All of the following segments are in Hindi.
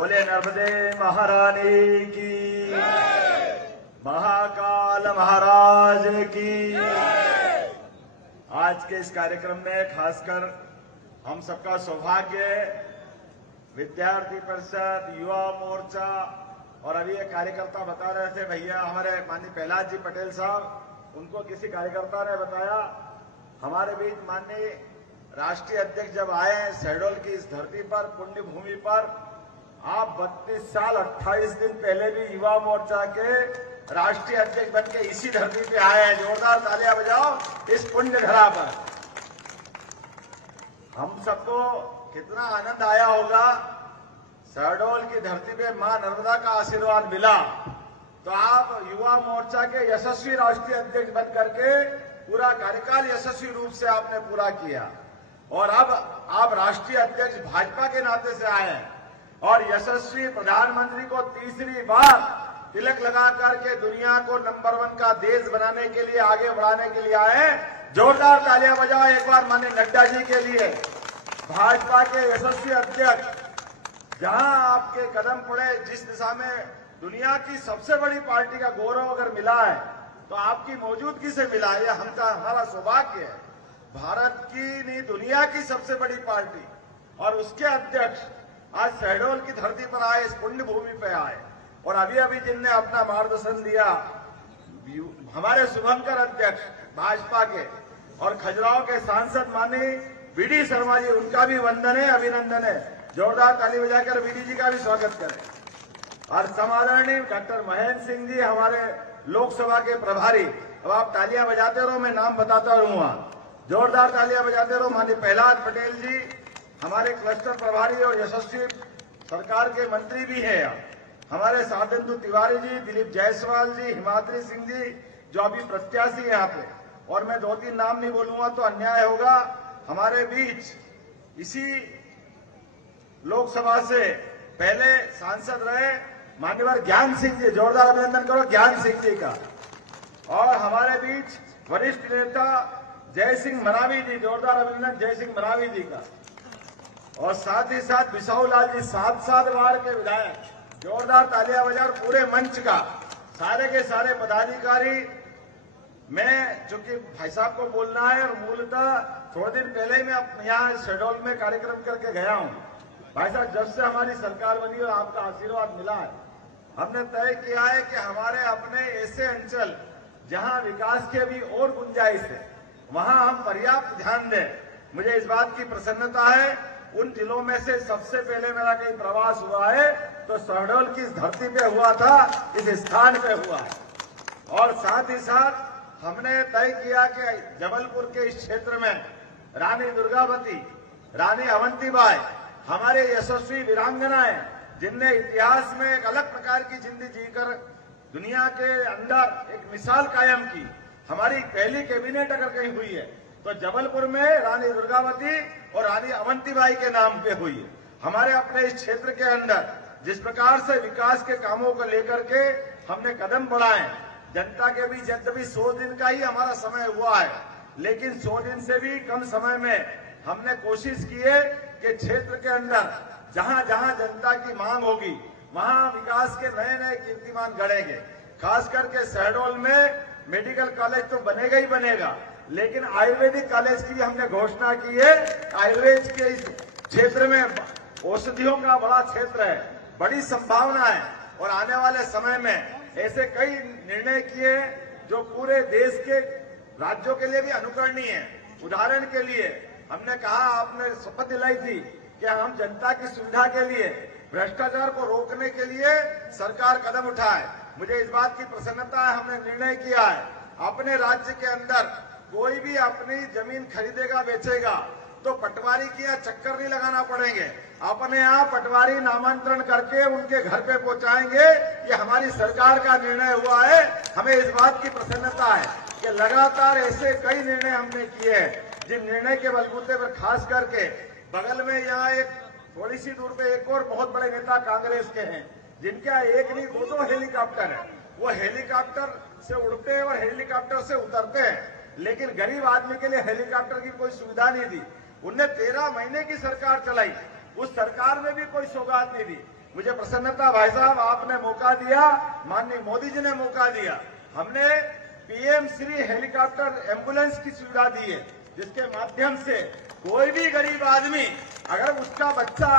बोले नर्मदे महारानी की, महाकाल महाराज की। आज के इस कार्यक्रम में खासकर हम सबका सौभाग्य, विद्यार्थी परिषद, युवा मोर्चा और अभी एक कार्यकर्ता बता रहे थे भैया हमारे माननीय प्रहलाद जी पटेल साहब, उनको किसी कार्यकर्ता ने बताया हमारे बीच माननीय राष्ट्रीय अध्यक्ष जब आए शहडोल की इस धरती पर, पुण्य भूमि पर, आप 32 साल 28 दिन पहले भी युवा मोर्चा के राष्ट्रीय अध्यक्ष बनके इसी धरती पे आए हैं। जोरदार तालियां बजाओ इस पुण्य धरा पर। हम सबको कितना आनंद आया होगा, शहडोल की धरती पे मां नर्मदा का आशीर्वाद मिला तो आप युवा मोर्चा के यशस्वी राष्ट्रीय अध्यक्ष बन करके पूरा कार्यकाल यशस्वी रूप से आपने पूरा किया और अब आप राष्ट्रीय अध्यक्ष भाजपा के नाते से आए हैं और यशस्वी प्रधानमंत्री को तीसरी बार तिलक लगा करके दुनिया को नंबर 1 का देश बनाने के लिए, आगे बढ़ाने के लिए आए। जोरदार तालियां बजाओ एक बार माननीय नड्डा जी के लिए, भाजपा के यशस्वी अध्यक्ष। जहां आपके कदम पड़े, जिस दिशा में दुनिया की सबसे बड़ी पार्टी का गौरव अगर मिला है तो आपकी मौजूदगी से मिला है। हमारा सौभाग्य है। भारत की नहीं, दुनिया की सबसे बड़ी पार्टी और उसके अध्यक्ष आज शहडोल की धरती पर आए, इस पुण्य भूमि पे आए। और अभी अभी जिनने अपना मार्गदर्शन दिया हमारे शुभंकर अध्यक्ष भाजपा के और खजुराहो के सांसद माननीय बीडी शर्मा जी, उनका भी वंदन है, अभिनंदन है। जोरदार ताली बजाकर बीडी जी का भी स्वागत करें। और समादरणीय डॉक्टर महेंद्र सिंह जी, हमारे लोकसभा के प्रभारी। अब आप तालियां बजाते रहो, मैं नाम बताता रहूंगा। जोरदार तालियां बजाते रहो। माननीय प्रहलाद पटेल जी हमारे क्लस्टर प्रभारी और यशस्वी सरकार के मंत्री भी हैं। हमारे साधेंदु तिवारी जी, दिलीप जायसवाल जी, हिमाद्री सिंह जी जो अभी प्रत्याशी है यहाँ पे, और मैं 2-3 नाम नहीं बोलूंगा तो अन्याय होगा। हमारे बीच इसी लोकसभा से पहले सांसद रहे मान्यवर ज्ञान सिंह जी, जोरदार अभिनंदन करो ज्ञान सिंह जी का। और हमारे बीच वरिष्ठ नेता जय सिंह मरावी जी, जोरदार अभिनंदन जय सिंह मरावी जी का। और साथ ही साथ बिसाऊ लाल जी, 7 बार के विधायक। जोरदार तालियां बजा। और पूरे मंच का सारे के सारे पदाधिकारी। मैं चूंकि भाई साहब को बोलना है और मूलतः थोड़े दिन पहले ही मैं यहाँ शहडोल में कार्यक्रम करके गया हूँ। भाई साहब, जब से हमारी सरकार बनी और आपका आशीर्वाद मिला है, हमने तय किया है कि हमारे अपने ऐसे अंचल जहाँ विकास के भी और गुंजाइश है वहाँ हम पर्याप्त ध्यान दें। मुझे इस बात की प्रसन्नता है, उन जिलों में से सबसे पहले मेरा कहीं प्रवास हुआ है तो शहडोल की इस धरती पे हुआ था, इस स्थान पे हुआ है। और साथ ही साथ हमने तय किया कि जबलपुर के इस क्षेत्र में रानी दुर्गावती, रानी अवंतीबाई, हमारे यशस्वी वीरांगनाएं जिनने इतिहास में एक अलग प्रकार की जिंदगी जीकर दुनिया के अंदर एक मिसाल कायम की। हमारी पहली कैबिनेट अगर कहीं हुई है तो जबलपुर में रानी दुर्गावती और रानी अवंतीबाई के नाम पे हुई है। हमारे अपने इस क्षेत्र के अंदर जिस प्रकार से विकास के कामों को लेकर के हमने कदम बढ़ाए, जनता के बीच यद्यपि 100 दिन का ही हमारा समय हुआ है, लेकिन 100 दिन से भी कम समय में हमने कोशिश की है कि क्षेत्र के अंदर जहां जहां जनता की मांग होगी वहां विकास के नए नए कीर्तिमान गढ़ेंगे। खास करके शहडोल में मेडिकल कॉलेज तो बनेगा ही बनेगा, लेकिन आयुर्वेदिक कॉलेज की भी हमने घोषणा की है। आयुर्वेद के इस क्षेत्र में औषधियों का बड़ा क्षेत्र है, बड़ी संभावना है और आने वाले समय में ऐसे कई निर्णय किए जो पूरे देश के राज्यों के लिए भी अनुकरणीय है। उदाहरण के लिए हमने कहा, आपने शपथ दिलाई थी कि हम जनता की सुविधा के लिए, भ्रष्टाचार को रोकने के लिए सरकार कदम उठाए। मुझे इस बात की प्रसन्नता है, हमने निर्णय किया है अपने राज्य के अंदर कोई भी अपनी जमीन खरीदेगा बेचेगा तो पटवारी की यहाँ चक्कर नहीं लगाना पड़ेंगे। अपने यहाँ पटवारी नामांतरण करके उनके घर पे पहुंचाएंगे। ये हमारी सरकार का निर्णय हुआ है। हमें इस बात की प्रसन्नता है कि लगातार ऐसे कई निर्णय हमने किए हैं जिन निर्णय के बलबूते पर खास करके बगल में यहाँ एक थोड़ी सी दूर पे एक और बहुत बड़े नेता कांग्रेस के हैं जिनके एक नहीं 2 हेलीकॉप्टर है। वो हेलीकॉप्टर से उड़ते हैं और हेलीकॉप्टर से उतरते हैं, लेकिन गरीब आदमी के लिए हेलीकॉप्टर की कोई सुविधा नहीं दी। उनने 13 महीने की सरकार चलाई, उस सरकार में भी कोई सौगात नहीं दी। मुझे प्रसन्नता भाई साहब, आपने मौका दिया, माननीय मोदी जी ने मौका दिया। हमने पीएम श्री हेलीकॉप्टर एम्बुलेंस की सुविधा दी है, जिसके माध्यम से कोई भी गरीब आदमी, अगर उसका बच्चा,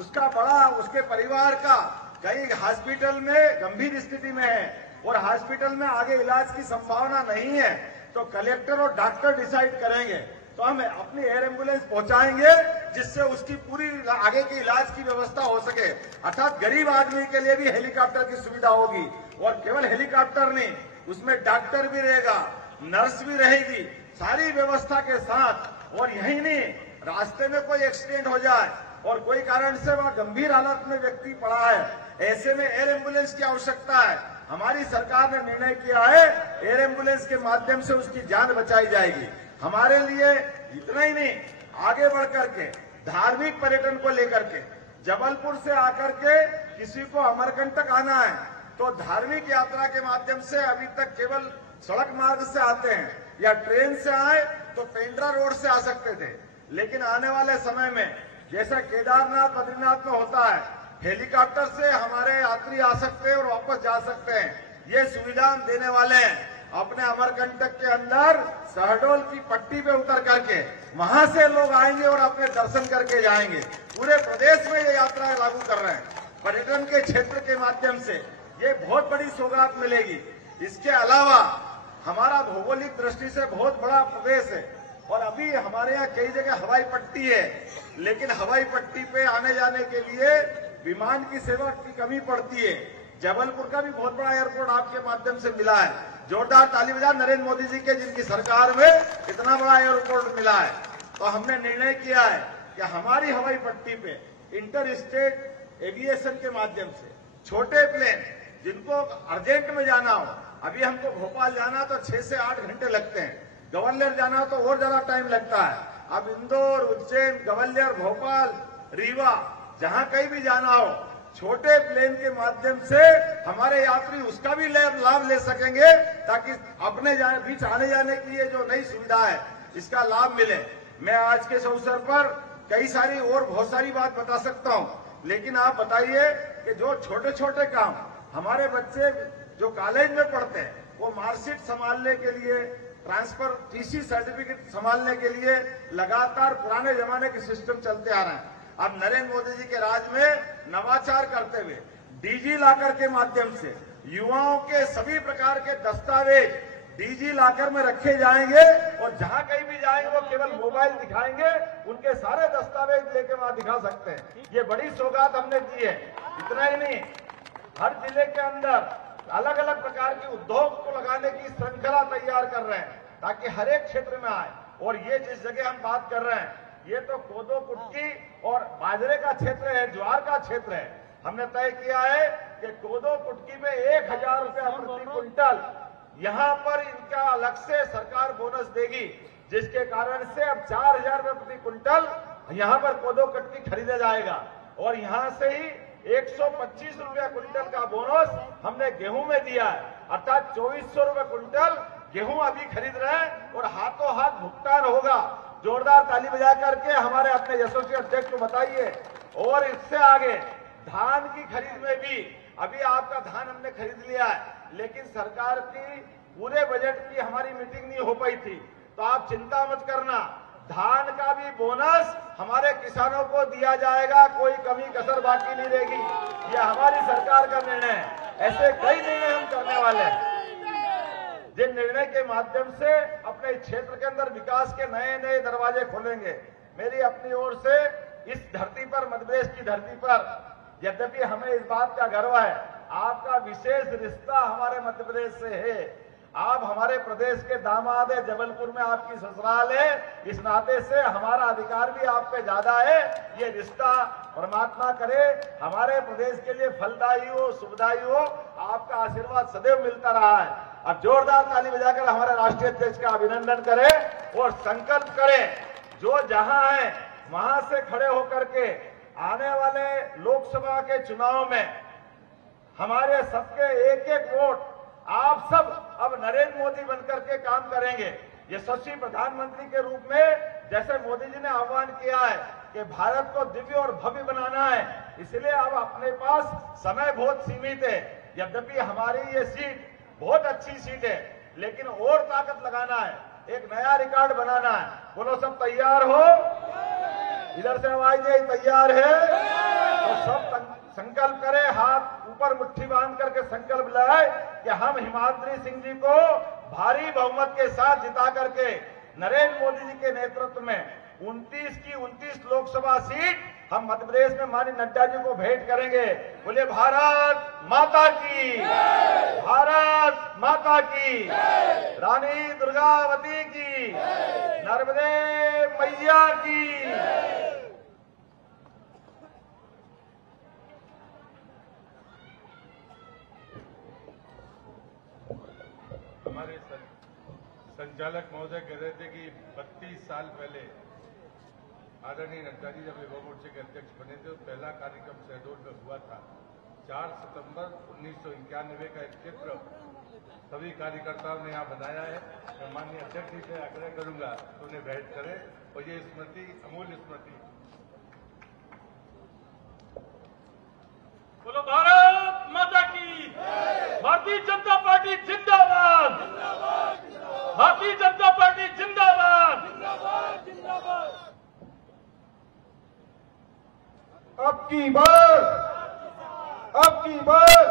उसका बड़ा, उसके परिवार का कहीं हॉस्पिटल में गंभीर स्थिति में है और हॉस्पिटल में आगे इलाज की संभावना नहीं है, तो कलेक्टर और डॉक्टर डिसाइड करेंगे, तो हम अपनी एयर एम्बुलेंस पहुंचाएंगे, जिससे उसकी पूरी आगे की इलाज की व्यवस्था हो सके। अर्थात गरीब आदमी के लिए भी हेलीकॉप्टर की सुविधा होगी, और केवल हेलीकॉप्टर नहीं, उसमें डॉक्टर भी रहेगा, नर्स भी रहेगी, सारी व्यवस्था के साथ। और यही नहीं, रास्ते में कोई एक्सीडेंट हो जाए और कोई कारण से वह गंभीर हालत में व्यक्ति पड़ा है, ऐसे में एयर एम्बुलेंस की आवश्यकता है। हमारी सरकार ने निर्णय किया है, एयर एम्बुलेंस के माध्यम से उसकी जान बचाई जाएगी। हमारे लिए इतना ही नहीं, आगे बढ़ करके धार्मिक पर्यटन को लेकर के जबलपुर से आकर के किसी को अमरकंटक आना है, तो धार्मिक यात्रा के माध्यम से अभी तक केवल सड़क मार्ग से आते हैं, या ट्रेन से आए तो पेंड्रा रोड से आ सकते थे। लेकिन आने वाले समय में जैसा केदारनाथ बद्रीनाथ में होता है, हेलीकॉप्टर से हमारे यात्री आ सकते हैं और वापस जा सकते हैं। ये सुविधा हम देने वाले हैं। अपने अमरकंटक के अंदर शहडोल की पट्टी पे उतर करके वहां से लोग आएंगे और अपने दर्शन करके जाएंगे। पूरे प्रदेश में ये यात्रा लागू कर रहे हैं। पर्यटन के क्षेत्र के माध्यम से ये बहुत बड़ी सौगात मिलेगी। इसके अलावा हमारा भौगोलिक दृष्टि से बहुत बड़ा प्रदेश है, और अभी हमारे यहाँ कई जगह हवाई पट्टी है, लेकिन हवाई पट्टी पे आने जाने के लिए विमान की सेवा की कमी पड़ती है। जबलपुर का भी बहुत बड़ा एयरपोर्ट आपके माध्यम से मिला है। जोरदार ताली बजा नरेंद्र मोदी जी के, जिनकी सरकार में इतना बड़ा एयरपोर्ट मिला है। तो हमने निर्णय किया है कि हमारी हवाई पट्टी पे इंटर स्टेट एविएशन के माध्यम से छोटे प्लेन, जिनको अर्जेंट में जाना हो, अभी हमको भोपाल जाना तो 6 से 8 घंटे लगते हैं, ग्वालियर जाना तो और ज्यादा टाइम लगता है। अब इंदौर, उज्जैन, ग्वालियर, भोपाल, रीवा, जहां कहीं भी जाना हो, छोटे प्लेन के माध्यम से हमारे यात्री उसका भी लाभ ले सकेंगे, ताकि अपने बीच आने जाने की ये जो नई सुविधा है, इसका लाभ मिले। मैं आज के इस अवसर पर कई सारी और बहुत सारी बात बता सकता हूं, लेकिन आप बताइए कि जो छोटे छोटे काम हमारे बच्चे जो कॉलेज में पढ़ते हैं, वो मार्कशीट संभालने के लिए, ट्रांसफर टीसी सर्टिफिकेट संभालने के लिए लगातार पुराने जमाने के सिस्टम चलते आ रहे हैं। अब नरेंद्र मोदी जी के राज में नवाचार करते हुए डीजी लॉकर के माध्यम से युवाओं के सभी प्रकार के दस्तावेज डीजी लॉकर में रखे जाएंगे, और जहां कहीं भी जाएंगे वो केवल मोबाइल दिखाएंगे, उनके सारे दस्तावेज लेके वहां दिखा सकते हैं। ये बड़ी सौगात हमने दी है। इतना ही नहीं, हर जिले के अंदर अलग अलग प्रकार के उद्योग को लगाने की श्रृंखला तैयार कर रहे हैं, ताकि हर एक क्षेत्र में आए। और ये जिस जगह हम बात कर रहे हैं, ये तो कोदो कुटकी और बाजरे का क्षेत्र है, ज्वार का क्षेत्र है। हमने तय किया है कि कोदो कुटकी में 1000 रुपया प्रति क्विंटल यहां पर इनका अलग से सरकार बोनस देगी, जिसके कारण से अब 4000 रुपये प्रति क्विंटल यहां पर कोदो कुटकी खरीदा जाएगा। और यहां से ही 125 रुपया क्विंटल का बोनस हमने गेहूं में दिया है, अर्थात 2400 रुपये क्विंटल गेहूं अभी खरीद रहे हैं, और हाथों हाथ भुगतान होगा। जोरदार ताली बजा करके हमारे अपने यशस्वी अध्यक्ष को बताइए। और इससे आगे धान की खरीद में भी अभी आपका धान हमने खरीद लिया है, लेकिन सरकार की पूरे बजट की हमारी मीटिंग नहीं हो पाई थी, तो आप चिंता मत करना, धान का भी बोनस हमारे किसानों को दिया जाएगा, कोई कमी कसर बाकी नहीं रहेगी। यह हमारी सरकार का निर्णय है। ऐसे कई निर्णय हम करने वाले हैं, जिन निर्णय के माध्यम से अपने क्षेत्र के अंदर विकास के नए नए दरवाजे खोलेंगे। मेरी अपनी ओर से इस धरती पर, मध्य प्रदेश की धरती पर, यद्यपि हमें इस बात का गर्व है, आपका विशेष रिश्ता हमारे मध्य प्रदेश से है। आप हमारे प्रदेश के दामाद है, जबलपुर में आपकी ससुराल है, इस नाते से हमारा अधिकार भी आप पे ज्यादा है। ये रिश्ता परमात्मा करे हमारे प्रदेश के लिए फलदायी हो, सुखदायी हो। आपका आशीर्वाद सदैव मिलता रहा है। अब जोरदार ताली बजाकर हमारे राष्ट्रीय अध्यक्ष का अभिनंदन करें और संकल्प करें, जो जहां है वहां से खड़े होकर के आने वाले लोकसभा के चुनाव में हमारे सबके एक एक वोट आप सब अब नरेंद्र मोदी बनकर के काम करेंगे। यशस्वी प्रधानमंत्री के रूप में जैसे मोदी जी ने आह्वान किया है कि भारत को दिव्य और भव्य बनाना है, इसलिए अब अपने पास समय बहुत सीमित है। यद्यपि हमारी ये सीट बहुत अच्छी सीट है, लेकिन और ताकत लगाना है, एक नया रिकॉर्ड बनाना है। बोलो सब तैयार हो? इधर से आवाज दे, तैयार है? तो सब संकल्प करें, हाथ ऊपर मुट्ठी बांध करके संकल्प लाए कि हम हिमाद्री सिंह जी को भारी बहुमत के साथ जिता करके नरेंद्र मोदी जी के नेतृत्व में 29 की 29 लोकसभा सीट हम मध्य प्रदेश में माननीय नड्डा जी को भेंट करेंगे। बोले भारत माता की, भारत माता की, रानी दुर्गावती की, नर्मदे मैया की। हमारे संचालक महोदय कह रहे थे कि 32 साल पहले आदरणीय नड्डा जी जब युवा मोर्चे के अध्यक्ष बने थे, तो पहला कार्यक्रम शहडोल में हुआ था। 4 सितंबर 1991 का एक चित्र सभी कार्यकर्ताओं ने यहाँ बनाया है। मैं माननीय अध्यक्ष जी से आग्रह करूंगा तो उन्हें भेंट करें, और ये स्मृति अमूल्य स्मृति। बोलो भारत माता की, भारतीय जनता पार्टी जिंदाबाद, भारतीय जनता पार्टी जिंदाबाद। अब की बार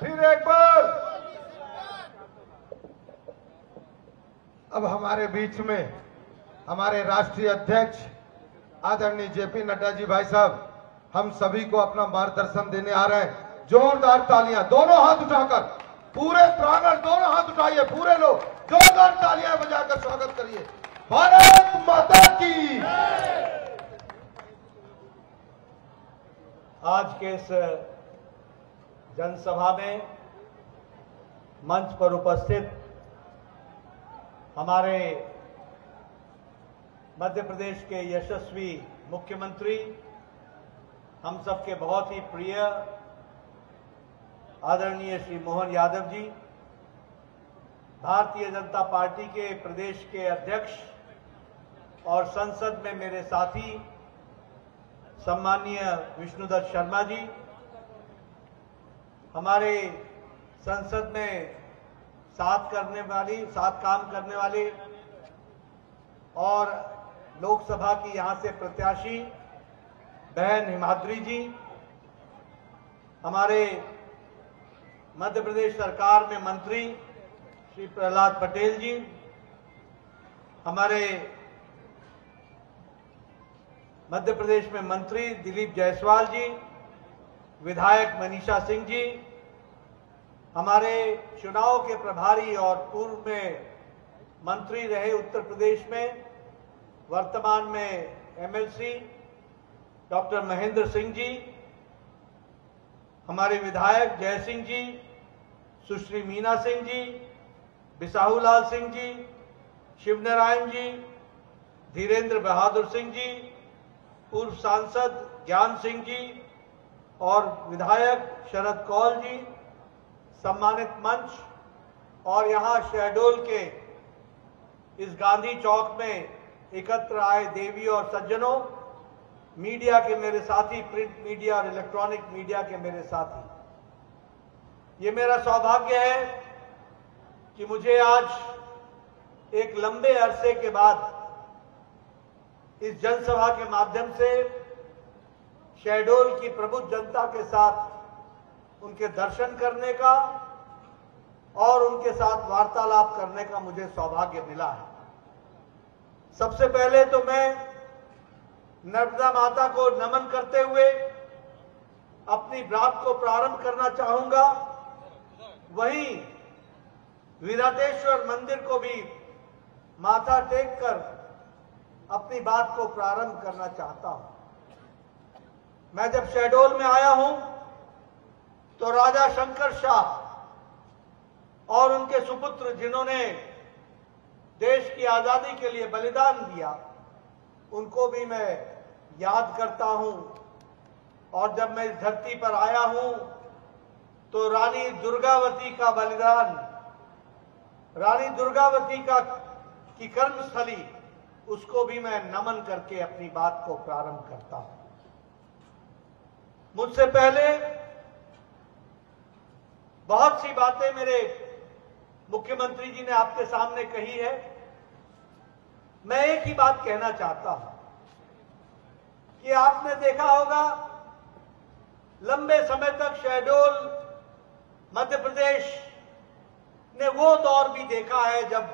फिर एक बार। अब हमारे बीच में हमारे राष्ट्रीय अध्यक्ष आदरणीय जेपी नड्डा जी भाई साहब हम सभी को अपना मार्गदर्शन देने आ रहे हैं। जोरदार तालियां, दोनों हाथ उठाकर, पूरे प्रांगण दोनों हाथ उठाइए, पूरे लोग जोरदार तालियां बजाकर स्वागत करिए। भारत माता की। आज के इस जनसभा में मंच पर उपस्थित हमारे मध्य प्रदेश के यशस्वी मुख्यमंत्री, हम सबके बहुत ही प्रिय आदरणीय श्री मोहन यादव जी, भारतीय जनता पार्टी के प्रदेश के अध्यक्ष और संसद में मेरे साथी सम्माननीय विष्णुदत्त शर्मा जी, हमारे संसद में साथ काम करने वाले और लोकसभा की यहां से प्रत्याशी बहन हिमाद्री जी, हमारे मध्य प्रदेश सरकार में मंत्री श्री प्रहलाद पटेल जी, हमारे मध्य प्रदेश में मंत्री दिलीप जायसवाल जी, विधायक मनीषा सिंह जी, हमारे चुनाव के प्रभारी और पूर्व में मंत्री रहे उत्तर प्रदेश में, वर्तमान में एमएलसी डॉक्टर महेंद्र सिंह जी, हमारे विधायक जय सिंह जी, सुश्री मीना सिंह जी, बिसाहू लाल सिंह जी, शिवनारायण जी, धीरेन्द्र बहादुर सिंह जी, पूर्व सांसद ज्ञान सिंह जी और विधायक शरद कौल जी, सम्मानित मंच और यहां शहडोल के इस गांधी चौक में एकत्र आए देवी और सज्जनों, मीडिया के मेरे साथी, प्रिंट मीडिया और इलेक्ट्रॉनिक मीडिया के मेरे साथी, ये मेरा सौभाग्य है कि मुझे आज एक लंबे अरसे के बाद इस जनसभा के माध्यम से शहडोल की प्रबुद्ध जनता के साथ उनके दर्शन करने का और उनके साथ वार्तालाप करने का मुझे सौभाग्य मिला है। सबसे पहले तो मैं नर्मदा माता को नमन करते हुए अपनी बात को प्रारंभ करना चाहूंगा। वहीं विराटेश्वर मंदिर को भी माथा टेक कर अपनी बात को प्रारंभ करना चाहता हूं। मैं जब शहडोल में आया हूं तो राजा शंकर शाह और उनके सुपुत्र जिन्होंने देश की आजादी के लिए बलिदान दिया, उनको भी मैं याद करता हूं। और जब मैं इस धरती पर आया हूं तो रानी दुर्गावती का बलिदान, रानी दुर्गावती की कर्मस्थली उसको भी मैं नमन करके अपनी बात को प्रारंभ करता हूं। मुझसे पहले बहुत सी बातें मेरे मुख्यमंत्री जी ने आपके सामने कही है। मैं एक ही बात कहना चाहता हूं कि आपने देखा होगा लंबे समय तक शहडोल मध्य प्रदेश ने वो दौर भी देखा है जब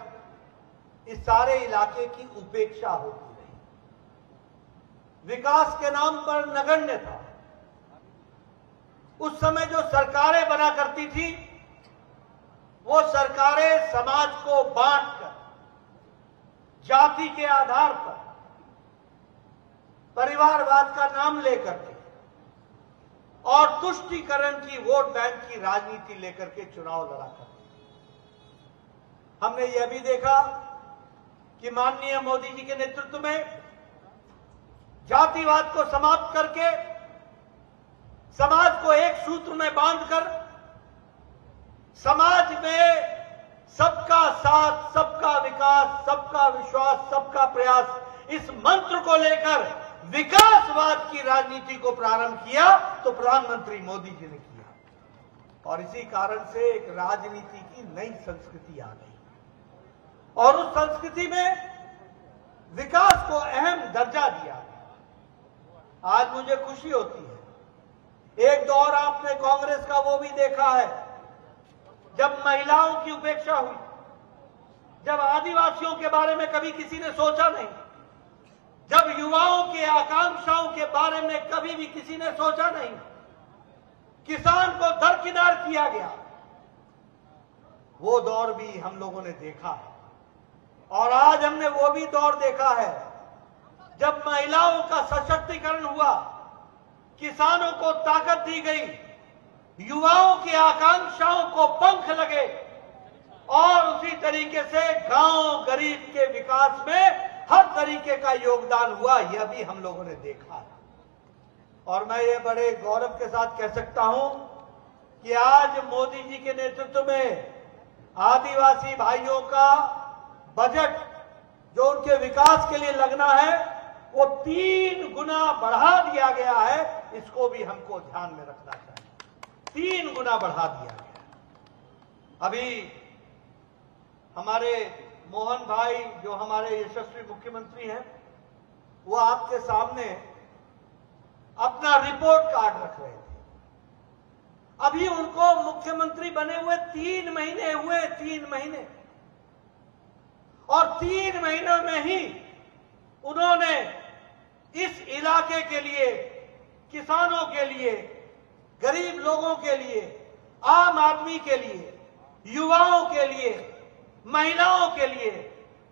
इस सारे इलाके की उपेक्षा होती रही, विकास के नाम पर नगण्य था। उस समय जो सरकारें बना करती थी वो सरकारें समाज को बांटकर, जाति के आधार पर, परिवारवाद का नाम लेकर के और तुष्टीकरण की, वोट बैंक की राजनीति लेकर के चुनाव लड़ा करती थी। हमने यह भी देखा कि माननीय मोदी जी के नेतृत्व में जातिवाद को समाप्त करके समाज को एक सूत्र में बांधकर समाज में सबका साथ, सबका विकास, सबका विश्वास, सबका प्रयास, इस मंत्र को लेकर विकासवाद की राजनीति को प्रारंभ किया तो प्रधानमंत्री मोदी जी ने किया। और इसी कारण से एक राजनीति की नई संस्कृति आ गई और उस संस्कृति में विकास को अहम दर्जा दिया गया। आज मुझे खुशी होती है, एक दौर आपने कांग्रेस का वो भी देखा है जब महिलाओं की उपेक्षा हुई, जब आदिवासियों के बारे में कभी किसी ने सोचा नहीं, जब युवाओं के आकांक्षाओं के बारे में कभी भी किसी ने सोचा नहीं, किसान को दरकिनार किया गया, वो दौर भी हम लोगों ने देखा है। और आज हमने वो भी दौर देखा है जब महिलाओं का सशक्तिकरण हुआ, किसानों को ताकत दी गई, युवाओं की आकांक्षाओं को पंख लगे और उसी तरीके से गांव गरीब के विकास में हर तरीके का योगदान हुआ, यह भी हम लोगों ने देखा है। और मैं ये बड़े गौरव के साथ कह सकता हूं कि आज मोदी जी के नेतृत्व में आदिवासी भाइयों का बजट जो उनके विकास के लिए लगना है वो 3 गुना बढ़ा दिया गया है। इसको भी हमको ध्यान में रखना चाहिए, 3 गुना बढ़ा दिया गया। अभी हमारे मोहन भाई जो हमारे यशस्वी मुख्यमंत्री हैं वो आपके सामने अपना रिपोर्ट कार्ड रख रहे थे। अभी उनको मुख्यमंत्री बने हुए 3 महीने हुए, 3 महीने, और 3 महीनों में ही उन्होंने इस इलाके के लिए, किसानों के लिए, गरीब लोगों के लिए, आम आदमी के लिए, युवाओं के लिए, महिलाओं के लिए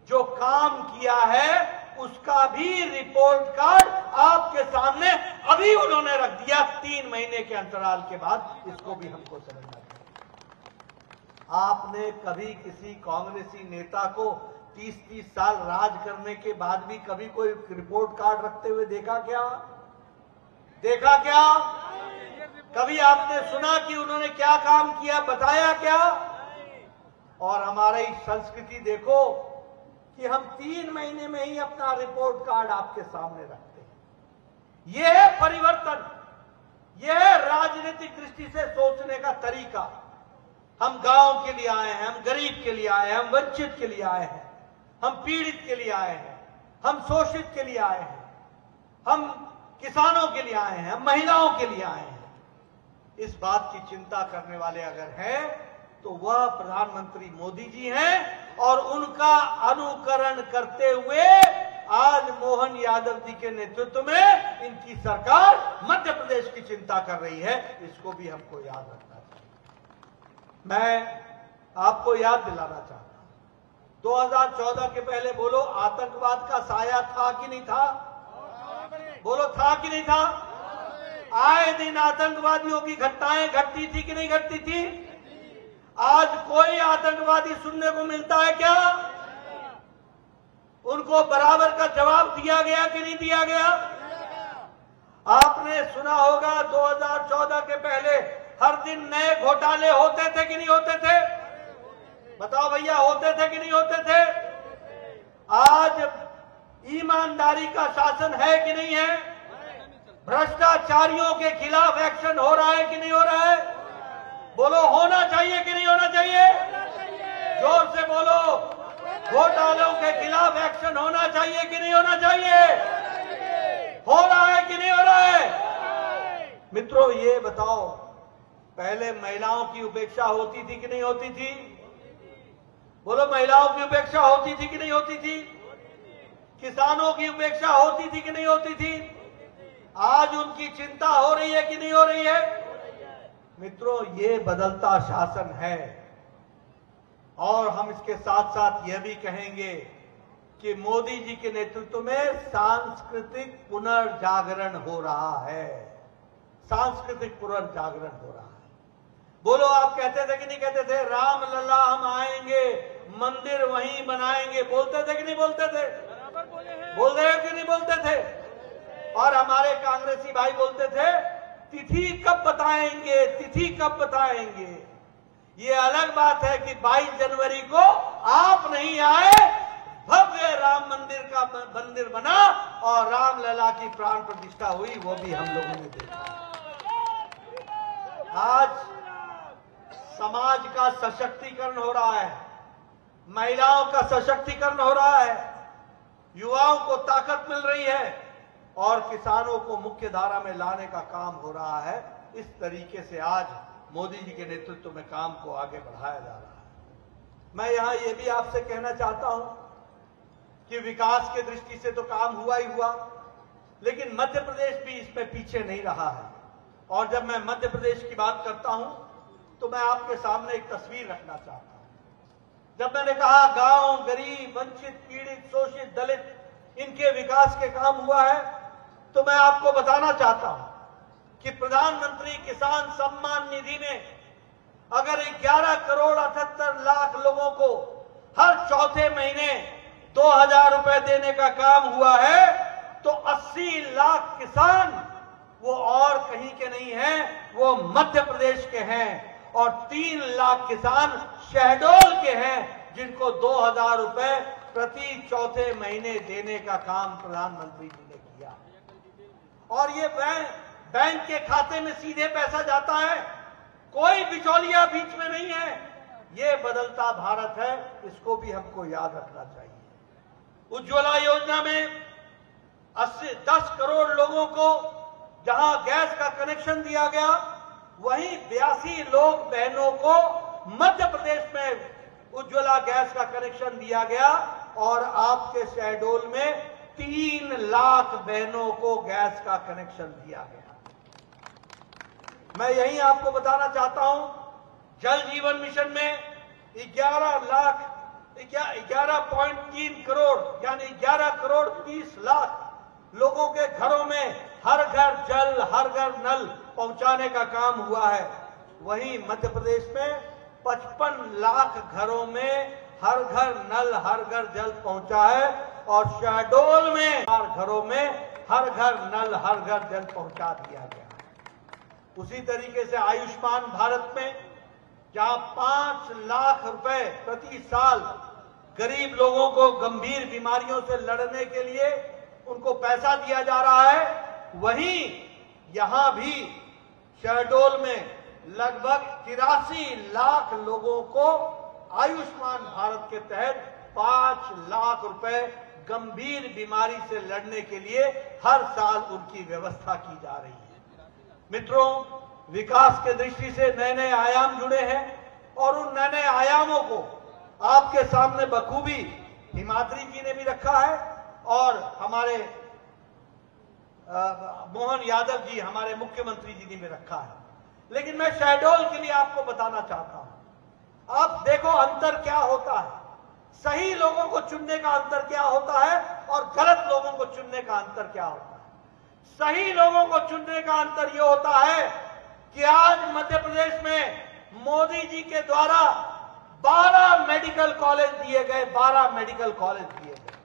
जो काम किया है उसका भी रिपोर्ट कार्ड आपके सामने अभी उन्होंने रख दिया 3 महीने के अंतराल के बाद। इसको भी हमको समझना चाहिए। आपने कभी किसी कांग्रेसी नेता को 30-30 साल राज करने के बाद भी कभी कोई रिपोर्ट कार्ड रखते हुए देखा क्या? देखा क्या? कभी आपने सुना कि उन्होंने क्या काम किया, बताया क्या? और हमारी संस्कृति देखो कि हम 3 महीने में ही अपना रिपोर्ट कार्ड आपके सामने रखते हैं। यह है परिवर्तन, यह है राजनीतिक दृष्टि से सोचने का तरीका। हम गांव के लिए आए हैं, हम गरीब के लिए आए हैं, हम वंचित के लिए आए हैं, हम पीड़ित के लिए आए हैं, हम शोषित के लिए आए हैं, हम किसानों के लिए आए हैं, हम महिलाओं के लिए आए हैं। इस बात की चिंता करने वाले अगर हैं तो वह प्रधानमंत्री मोदी जी हैं और उनका अनुकरण करते हुए आज मोहन यादव जी के नेतृत्व में इनकी सरकार मध्य प्रदेश की चिंता कर रही है। इसको भी हमको याद रखना चाहिए। मैं आपको याद दिलाना चाहता हूं, 2014 के पहले बोलो आतंकवाद का साया था कि नहीं था? बोलो था कि नहीं था? आए दिन आतंकवादियों की घटनाएं घटती थी कि नहीं घटती थी? आज कोई आतंकवादी सुनने को मिलता है क्या? उनको बराबर का जवाब दिया गया कि नहीं दिया गया? आपने सुना होगा 2014 के पहले हर दिन नए घोटाले होते थे कि नहीं होते थे? बताओ भैया, होते थे कि नहीं होते थे? आज ईमानदारी का शासन है कि नहीं है? भ्रष्टाचारियों के खिलाफ एक्शन हो रहा है कि नहीं हो रहा है? बोलो, होना चाहिए कि नहीं होना चाहिए? जोर से बोलो। घोटालों के खिलाफ एक्शन होना चाहिए कि नहीं होना चाहिए? हो रहा है कि नहीं हो रहा है? मित्रों, ये बताओ, पहले महिलाओं की उपेक्षा होती थी कि नहीं होती थी? बोलो, महिलाओं की उपेक्षा होती थी कि नहीं होती थी? किसानों की उपेक्षा होती थी कि नहीं होती थी? आज उनकी चिंता हो रही है कि नहीं हो रही है? मित्रों, ये बदलता शासन है। और हम इसके साथ साथ यह भी कहेंगे कि मोदी जी के नेतृत्व में सांस्कृतिक पुनर्जागरण हो रहा है। सांस्कृतिक पुनर्जागरण हो रहा है। बोलो, आप कहते थे कि नहीं कहते थे, राम लला हम आएंगे, मंदिर वहीं बनाएंगे, बोलते थे कि नहीं बोलते थे? बोल रहे हो कि नहीं बोलते थे? और हमारे कांग्रेसी भाई बोलते थे, तिथि कब बताएंगे, तिथि कब बताएंगे। ये अलग बात है कि 22 जनवरी को आप नहीं आए, भव्य राम मंदिर का मंदिर बना और राम लला की प्राण प्रतिष्ठा हुई, वो भी हम लोगों ने देखा। आज समाज का सशक्तिकरण हो रहा है, महिलाओं का सशक्तिकरण हो रहा है, युवाओं को ताकत मिल रही है और किसानों को मुख्य धारा में लाने का काम हो रहा है। इस तरीके से आज मोदी जी के नेतृत्व में काम को आगे बढ़ाया जा रहा है। मैं यहां यह भी आपसे कहना चाहता हूं कि विकास की दृष्टि से तो काम हुआ ही हुआ, लेकिन मध्य प्रदेश भी इसमें पीछे नहीं रहा है। और जब मैं मध्य प्रदेश की बात करता हूं तो मैं आपके सामने एक तस्वीर रखना चाहता हूं। जब मैंने कहा गांव, गरीब, वंचित, पीड़ित, शोषित, दलित, इनके विकास के काम हुआ है, तो मैं आपको बताना चाहता हूं कि प्रधानमंत्री किसान सम्मान निधि में अगर 11 करोड़ 78 लाख लोगों को हर चौथे महीने 2000 रुपए देने का काम हुआ है, तो 80 लाख किसान वो और कहीं के नहीं हैं, वो मध्य प्रदेश के हैं। और 3 लाख किसान शहडोल के हैं, जिनको 2000 रुपए प्रति चौथे महीने देने का काम प्रधानमंत्री जी ने किया। और ये बैंक के खाते में सीधे पैसा जाता है, कोई बिचौलिया बीच में नहीं है। ये बदलता भारत है, इसको भी हमको याद रखना चाहिए। उज्ज्वला योजना में 10 करोड़ लोगों को जहां गैस का कनेक्शन दिया गया, वहीं 82 लोग बहनों को मध्य प्रदेश में उज्ज्वला गैस का कनेक्शन दिया गया और आपके शहडोल में 3 लाख बहनों को गैस का कनेक्शन दिया गया। मैं यही आपको बताना चाहता हूं, जल जीवन मिशन में 11.3 करोड़ यानी 11 करोड़ 30 लाख लोगों के घरों में हर घर जल, हर घर नल पहुंचाने का काम हुआ है। वहीं मध्य प्रदेश में 55 लाख घरों में हर घर नल, हर घर जल पहुंचा है और शहडोल में 4 घरों में हर घर नल, हर घर जल पहुंचा दिया गया। उसी तरीके से आयुष्मान भारत में जहां 5 लाख रुपए प्रति साल गरीब लोगों को गंभीर बीमारियों से लड़ने के लिए उनको पैसा दिया जा रहा है, वहीं यहां भी शहडोल में लगभग 83 लाख लोगों को आयुष्मान भारत के तहत 5 लाख रुपए गंभीर बीमारी से लड़ने के लिए हर साल उनकी व्यवस्था की जा रही है। मित्रों, विकास के दृष्टि से नए नए आयाम जुड़े हैं और उन नए नए आयामों को आपके सामने बखूबी हिमाद्री जी ने भी रखा है और हमारे मोहन यादव जी, हमारे मुख्यमंत्री जी ने भी रखा है। लेकिन मैं शहडोल के लिए आपको बताना चाहता हूं, आप देखो अंतर क्या होता है, सही लोगों को चुनने का अंतर क्या होता है और गलत लोगों को चुनने का अंतर क्या होता है। सही लोगों को चुनने का अंतर यह होता है कि आज मध्य प्रदेश में मोदी जी के द्वारा 12 मेडिकल कॉलेज दिए गए, 12 मेडिकल कॉलेज दिए गए।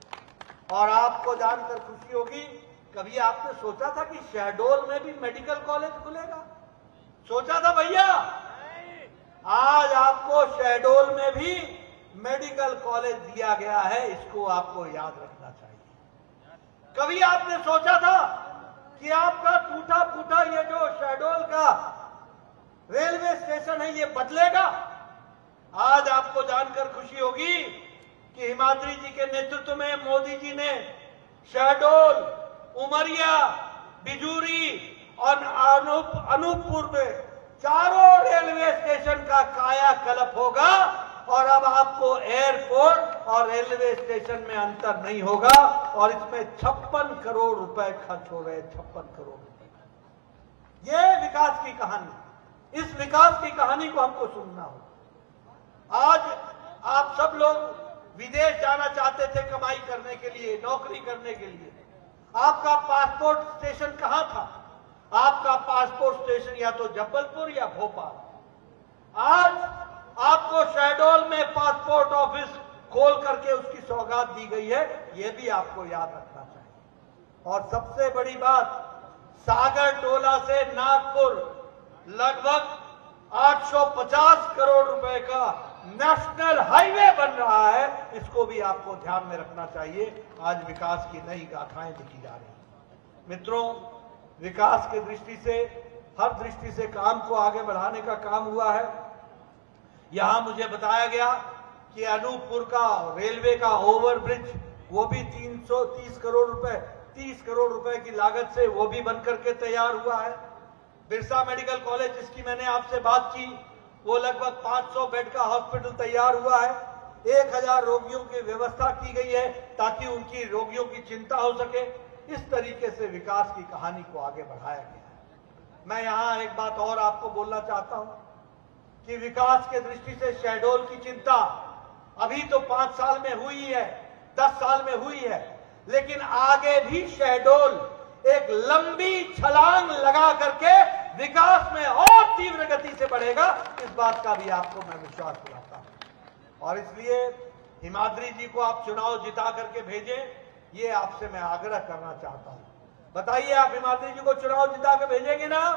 और आपको जानकर खुशी होगी, कभी आपने सोचा था कि शहडोल में भी मेडिकल कॉलेज खुलेगा? सोचा था भैया? आज आपको शहडोल में भी मेडिकल कॉलेज दिया गया है, इसको आपको याद रखना चाहिए। कभी आपने सोचा था कि आपका टूटा फूटा ये जो शहडोल का रेलवे स्टेशन है ये बदलेगा? आज आपको जानकर खुशी होगी कि हिमाद्री जी के नेतृत्व में मोदी जी ने शहडोल, उमरिया, बिजूरी और अनूपपुर में चारों रेलवे स्टेशन का कायाकल्प होगा और अब आपको एयरपोर्ट और रेलवे स्टेशन में अंतर नहीं होगा और इसमें 56 करोड़ रुपए खर्च हो रहे हैं। 56 करोड़ रुपए। ये विकास की कहानी, इस विकास की कहानी को हमको सुनना हो। आज आप सब लोग विदेश जाना चाहते थे कमाई करने के लिए, नौकरी करने के लिए। आपका पासपोर्ट स्टेशन कहां था? आपका पासपोर्ट स्टेशन या तो जबलपुर या भोपाल। आज आपको शहडोल में पासपोर्ट ऑफिस खोल करके उसकी सौगात दी गई है, यह भी आपको याद रखना चाहिए। और सबसे बड़ी बात, सागर टोला से नागपुर लगभग 850 करोड़ रुपए का नेशनल हाईवे बन रहा है, इसको भी आपको ध्यान में रखना चाहिए। आज विकास की नई गाथाएं लिखी जा रही हैं। मित्रों, विकास की दृष्टि से, हर दृष्टि से काम को आगे बढ़ाने का काम हुआ है। यहां मुझे बताया गया कि अनूपपुर का रेलवे का ओवरब्रिज, वो भी 330 करोड़ रुपए, 30 करोड़ रुपए की लागत से वो भी बनकर के तैयार हुआ है। बिरसा मेडिकल कॉलेज, जिसकी मैंने आपसे बात की, वो लगभग 500 बेड का हॉस्पिटल तैयार हुआ है। 1000 रोगियों की व्यवस्था की गई है ताकि उनकी रोगियों की चिंता हो सके। इस तरीके से विकास की कहानी को आगे बढ़ाया गया है। मैं यहां एक बात और आपको बोलना चाहता हूं कि विकास के दृष्टि से शहडोल की चिंता अभी तो 5 साल में हुई है, 10 साल में हुई है, लेकिन आगे भी शहडोल एक लंबी छलांग लगा करके विकास में और तीव्र गति से बढ़ेगा। इस बात का भी आपको मैं विश्वास दिलाता हूं और इसलिए हिमाद्री जी को आप चुनाव जिता करके भेजें, ये आपसे मैं आग्रह करना चाहता हूं। बताइए, आप हिमाद्री जी को चुनाव जिता के भेजेंगे ना?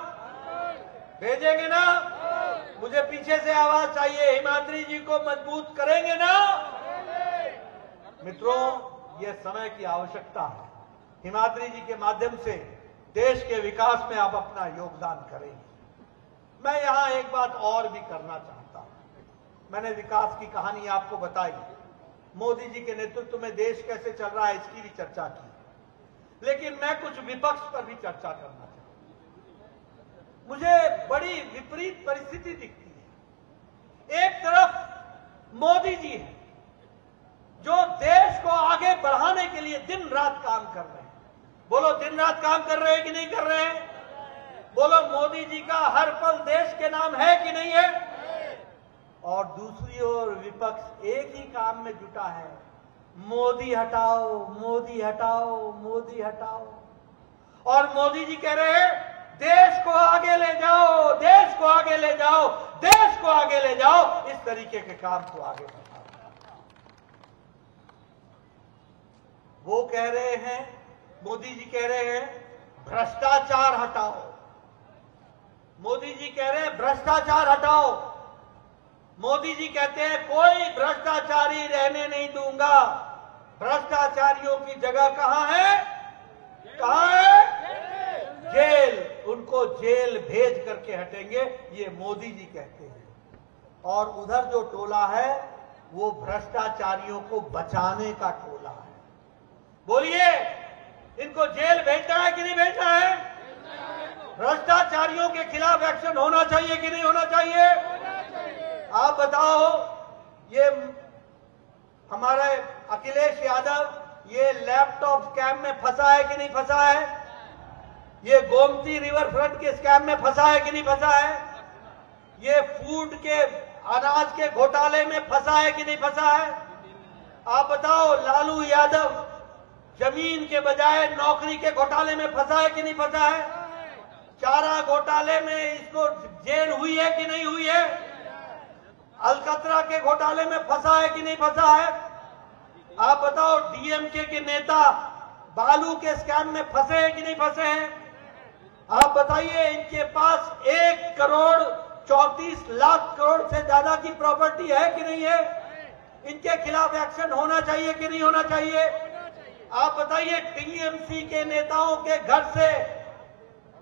भेजेंगे ना? मुझे पीछे से आवाज चाहिए, हिमाद्री जी को मजबूत करेंगे ना? मित्रों, यह समय की आवश्यकता है। हिमाद्री जी के माध्यम से देश के विकास में आप अपना योगदान करेंगे। मैं यहां एक बात और भी करना चाहता हूं। मैंने विकास की कहानी आपको बताई, मोदी जी के नेतृत्व में देश कैसे चल रहा है इसकी भी चर्चा की, लेकिन मैं कुछ विपक्ष पर भी चर्चा करना चाहता हूं। मुझे बड़ी विपरीत परिस्थिति दिखती है। एक तरफ मोदी जी हैं जो देश को आगे बढ़ाने के लिए दिन रात काम कर रहे हैं। बोलो, दिन रात काम कर रहे हैं कि नहीं कर रहे हैं? बोलो, मोदी जी का हर पल देश के नाम है कि नहीं है? और दूसरी ओर विपक्ष एक ही काम में जुटा है, मोदी हटाओ, मोदी हटाओ, मोदी हटाओ। और मोदी जी कह रहे हैं देश को आगे ले जाओ, देश को आगे ले जाओ, देश को आगे ले जाओ। इस तरीके के काम को आगे बढ़ाओ। वो कह रहे हैं, मोदी जी कह रहे हैं भ्रष्टाचार हटाओ। मोदी जी कह रहे हैं भ्रष्टाचार हटाओ। मोदी जी कहते हैं कोई भ्रष्टाचारी रहने नहीं दूंगा। भ्रष्टाचारियों की जगह कहां है? कहां है? जेल। उनको जेल भेज करके हटेंगे, ये मोदी जी कहते हैं। और उधर जो टोला है वो भ्रष्टाचारियों को बचाने का टोला है। बोलिए, इनको जेल भेजना है कि नहीं भेजना है? भ्रष्टाचारियों के खिलाफ एक्शन होना चाहिए कि नहीं होना चाहिए? आप बताओ, ये हमारे अखिलेश यादव ये लैपटॉप स्कैम में फंसा है कि नहीं फंसा है? ये गोमती रिवर फ्रंट के स्कैम में फंसा है कि नहीं फंसा है? ये फूड के अनाज के घोटाले में फंसा है कि नहीं फंसा है? आप बताओ, लालू यादव जमीन के बजाय नौकरी के घोटाले में फंसा है कि नहीं फंसा है? चारा घोटाले में इसको जेल हुई है कि नहीं हुई है? अलकतरा के घोटाले में फंसा है कि नहीं फंसा है? आप बताओ, डीएमके के नेता बालू के स्कैम में फंसे हैं कि नहीं फंसे हैं? आप बताइए, इनके पास 1,34 लाख करोड़ से ज्यादा की प्रॉपर्टी है कि नहीं है? इनके खिलाफ एक्शन होना चाहिए कि नहीं होना चाहिए? आप बताइए, टीएमसी के नेताओं के घर से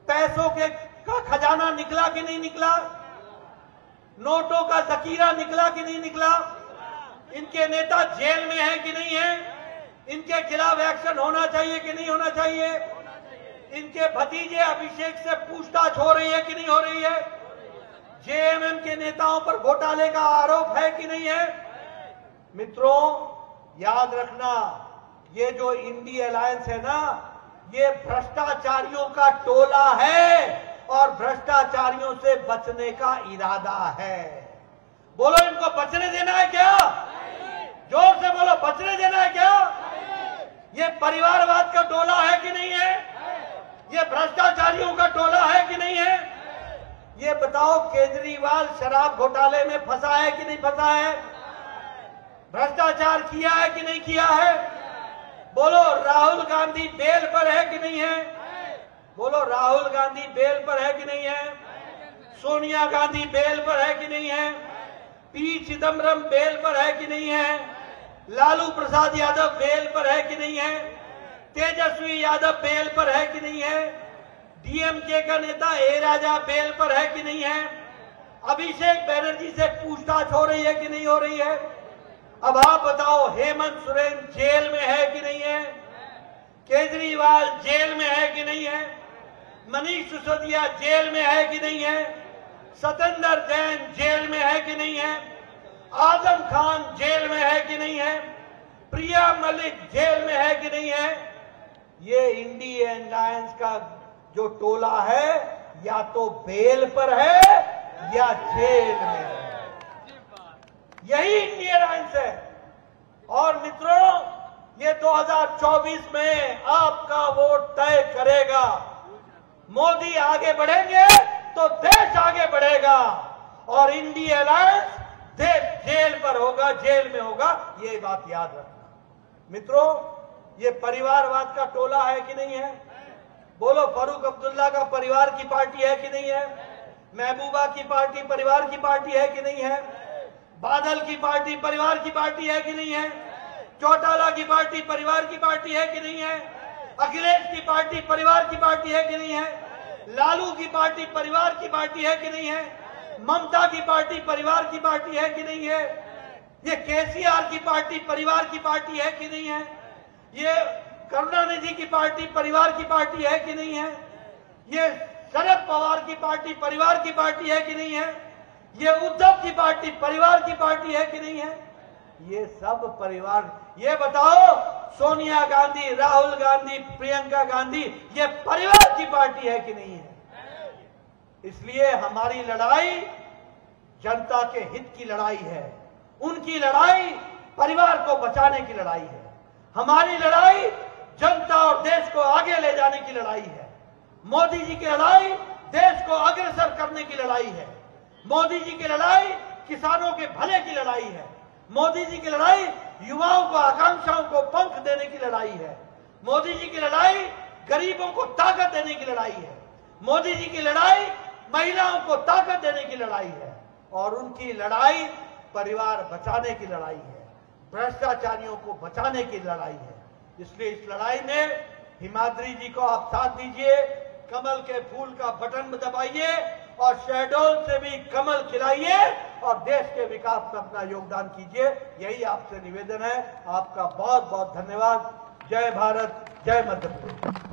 पैसों का खजाना निकला कि नहीं निकला? नोटों का जखीरा निकला कि नहीं निकला? इनके नेता जेल में हैं कि नहीं है? इनके खिलाफ एक्शन होना चाहिए कि नहीं होना चाहिए? इनके भतीजे अभिषेक से पूछताछ हो रही है कि नहीं हो रही है? जेएमएम के नेताओं पर घोटाले का आरोप है कि नहीं है? मित्रों, याद रखना, ये जो इंडी अलायंस है ना, ये भ्रष्टाचारियों का टोला है और भ्रष्टाचारियों से बचने का इरादा है। बोलो, इनको बचने देना है क्या? जोर से बोलो, बचने देना है क्या? ये परिवारवाद का टोला है कि नहीं है? ये भ्रष्टाचारियों का टोला है कि नहीं है? ये बताओ, केजरीवाल शराब घोटाले में फंसा है कि नहीं फंसा है? भ्रष्टाचार किया है कि नहीं किया है? बोलो, राहुल गांधी बेल पर है कि नहीं है? बोलो, राहुल गांधी बेल पर है कि नहीं है? सोनिया गांधी बेल पर है कि नहीं है? पी चिदम्बरम बेल पर है कि नहीं है? लालू प्रसाद यादव बेल पर है कि नहीं है? तेजस्वी यादव बेल पर है कि नहीं है? डीएमके का नेता ए राजा बेल पर है कि नहीं है? अभिषेक बैनर्जी से पूछताछ हो रही है कि नहीं हो रही है? अब आप बताओ, हेमंत सोरेन जेल में है कि नहीं है? केजरीवाल जेल में है कि नहीं है? मनीष सिसोदिया जेल में है कि नहीं है? सतेंद्र जैन जेल में है कि नहीं है? आजम खान जेल में है कि नहीं है? प्रिया मलिक जेल में है कि नहीं है? ये इंडी अलायंस का जो टोला है, या तो बेल पर है या जेल में है। यही इंडी अलायंस है। और मित्रों, ये 2024 में आपका वोट तय करेगा। मोदी आगे बढ़ेंगे तो देश आगे बढ़ेगा, और इंडी अलायंस देश जेल पर होगा, जेल में होगा। ये बात याद रखना। मित्रों, ये परिवारवाद का टोला है कि नहीं है? बोलो, फारूक अब्दुल्ला का परिवार की पार्टी है कि नहीं है? महबूबा की पार्टी परिवार की पार्टी है कि नहीं है? बादल की पार्टी परिवार की पार्टी है कि नहीं है? चौटाला की पार्टी परिवार की पार्टी है कि नहीं है? अखिलेश की पार्टी परिवार की पार्टी है कि नहीं है? लालू की पार्टी परिवार की पार्टी है कि नहीं है? ममता की पार्टी परिवार की पार्टी है कि नहीं है? ये केसीआर की पार्टी परिवार की पार्टी है कि नहीं है? ये करुणानिधि की पार्टी परिवार की पार्टी है कि नहीं है? ये शरद पवार की पार्टी परिवार की पार्टी है कि नहीं है? ये उद्धव की पार्टी परिवार की पार्टी है कि नहीं है? ये सब परिवार। ये बताओ, सोनिया गांधी, राहुल गांधी, प्रियंका गांधी, ये परिवार की पार्टी है कि नहीं है? इसलिए हमारी लड़ाई जनता के हित की लड़ाई है। उनकी लड़ाई परिवार को बचाने की लड़ाई है। हमारी लड़ाई जनता और देश को आगे ले जाने की लड़ाई है। मोदी जी की लड़ाई देश को अग्रसर करने की लड़ाई है। मोदी जी की लड़ाई किसानों के भले की लड़ाई है। मोदी जी की लड़ाई युवाओं को, आकांक्षाओं को पंख देने की लड़ाई है। मोदी जी की लड़ाई गरीबों को ताकत देने की लड़ाई है। मोदी जी की लड़ाई महिलाओं को ताकत देने की लड़ाई है। और उनकी लड़ाई परिवार बचाने की लड़ाई है, भ्रष्टाचारियों को बचाने की लड़ाई है। इसलिए इस लड़ाई में हिमाद्री जी को आप साथ दीजिए, कमल के फूल का बटन दबाइए और शहडोल से भी कमल खिलाइए और देश के विकास में अपना योगदान कीजिए। यही आपसे निवेदन है। आपका बहुत बहुत धन्यवाद। जय भारत, जय मध्य प्रदेश।